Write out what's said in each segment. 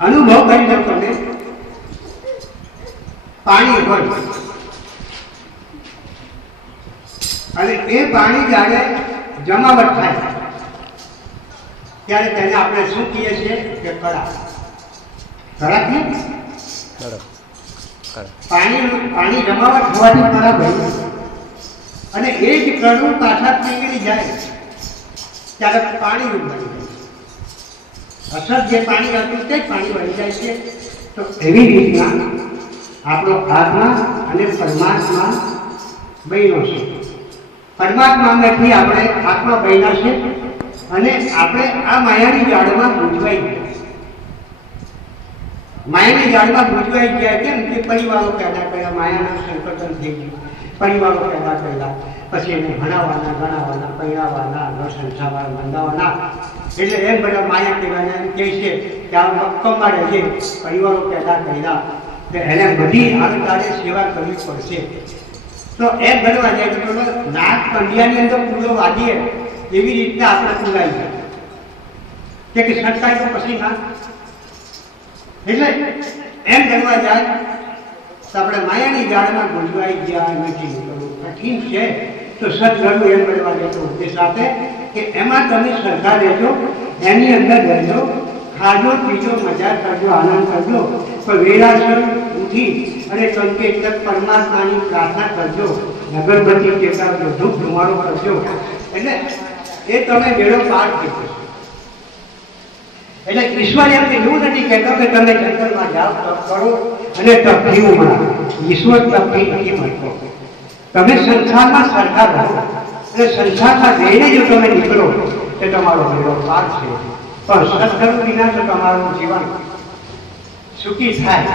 અનુભવ કરી લો તમે પાણી હોય અને એ પાણી જ્યારે જમાવટ થાય ત્યારે તેને આપણે શું કહીએ છીએ કે કળા. કળા કે પાણી જમાવટ હોવાથી કળા બની અને એ જ કળું પાછા પીગળી જાય ત્યારે પાણી બની જાય. અસર જે પાણી હતું તે જ પાણી બની જાય છે. તો એવી રીતના આપણો આત્મા અને પરમાત્મા બન્યો છે. પરમાત્મામાંથી આપણે આત્મા બન્યા છે અને આપણે આ માયાની જાળમાં ગૂંચવાઈ ગયા. માયાની જાળમાં ગૂંચવાઈ ગયા કેમ કે પરિવારો પેદા કર્યા, માયાનું સંકટન થઈ ગયું. પરિવારો પેદા કર્યા, પછી એને ભણાવવાના, ગણાવવાના, પહેરાવાના, ઘર સંસાર બંધાવવાના, એટલે એમ બધા માયા કહેવાના એમ કહે છે કે આ મક્કમમાં રહેજે. પરિવારો પેદા કર્યા તો એને બધી આડતાળે સેવા કરવી પડશે. તો એમ બનવા જાય તો નાગ કંડિયાની અંદર પૂરો વાગીએ એવી રીતના આપણે પૂરાઈ જાય કે સરકારી તો પછી ના, એટલે એમ બનવા જાય તો આપણે માયાની જાળમાં ગૂંચવાઈ ગયા નથી. કઠિન છે તો સદગુરુ એમ બનવા જાય ઉદ્દેશ સાથે કે એમાં તમે શ્રદ્ધા લેજો, એની અંદર રહેજો, ખાજો પીજો, મજા કરજો, આનંદ કરજો, પણ વેળાસર ઉઠી અને સંકેત પરમાત્માની પ્રાર્થના કરજો, અગરબત્તી ટેકાવજો, ધૂપ ધુમાડો કરજો, એટલે એ તમે વેળો પાર થઈ જશો. એટલે ઈશ્વર એમ એવું નથી કહેતો કે તમે જંગલમાં જાઓ, તપ કરો અને તપથી ઉમળો. ઈશ્વર તપથી નથી મળતો. તમે સંસારમાં સરખા રહો અને સંસારમાં જઈને જો તમે નીકળો તો તમારો વેળો પાર છે. પણ સદગુરુ વિના તો તમારું જીવન સુખી થાય,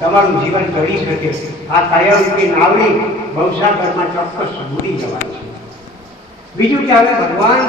તમારું જીવન કરી શકે. આ કાયારૂપી નાવડી ભવસાગરમાં ચોક્કસ બુડી જવાય છે. બીજું કે હવે ભગવાન